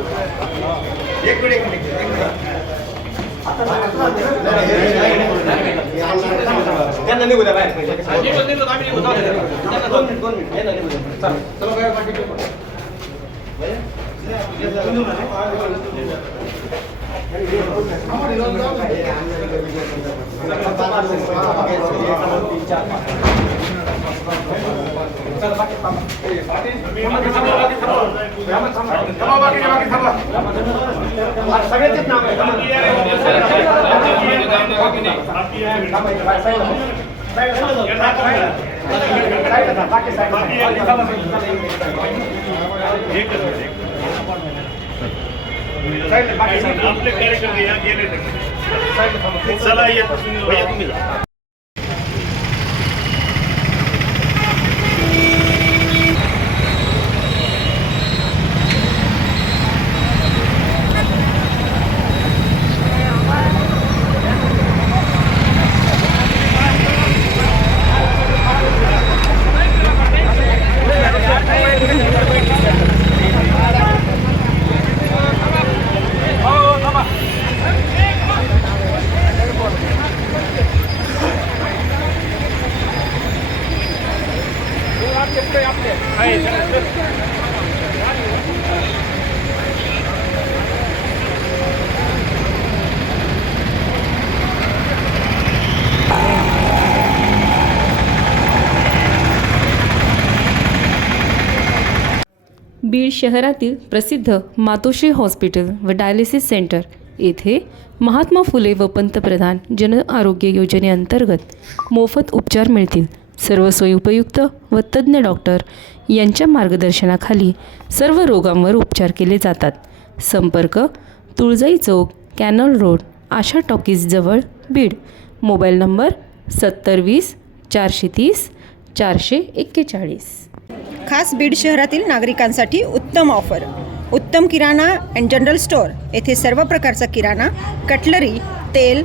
एक मिनिट एक दोन मिनिट दोन मिनिट चला सगळ्याचेच नाव आपले कार्यकर्ते या गेले चला या तुम्ही बीड शहरातील प्रसिद्ध मातोश्री हॉस्पिटल व डायलिसिस सेंटर येथे महात्मा फुले व पंतप्रधान जन आरोग्य योजनेअंतर्गत मोफत उपचार मिळतील सर्व सोयी उपयुक्त व तज्ज्ञ डॉक्टर यांच्या मार्गदर्शनाखाली सर्व रोगांवर उपचार केले जातात संपर्क तुळजाई चौक कॅनल रोड आशा टॉकीजजवळ बीड मोबाईल नंबर सत्तर वीस चारशे तीस चारशे एक्केचाळीस खास बीड शहरातील नागरिकांसाठी उत्तम ऑफर उत्तम किराणा अँड जनरल स्टोअर येथे सर्व प्रकारचा किराणा कटलरी तेल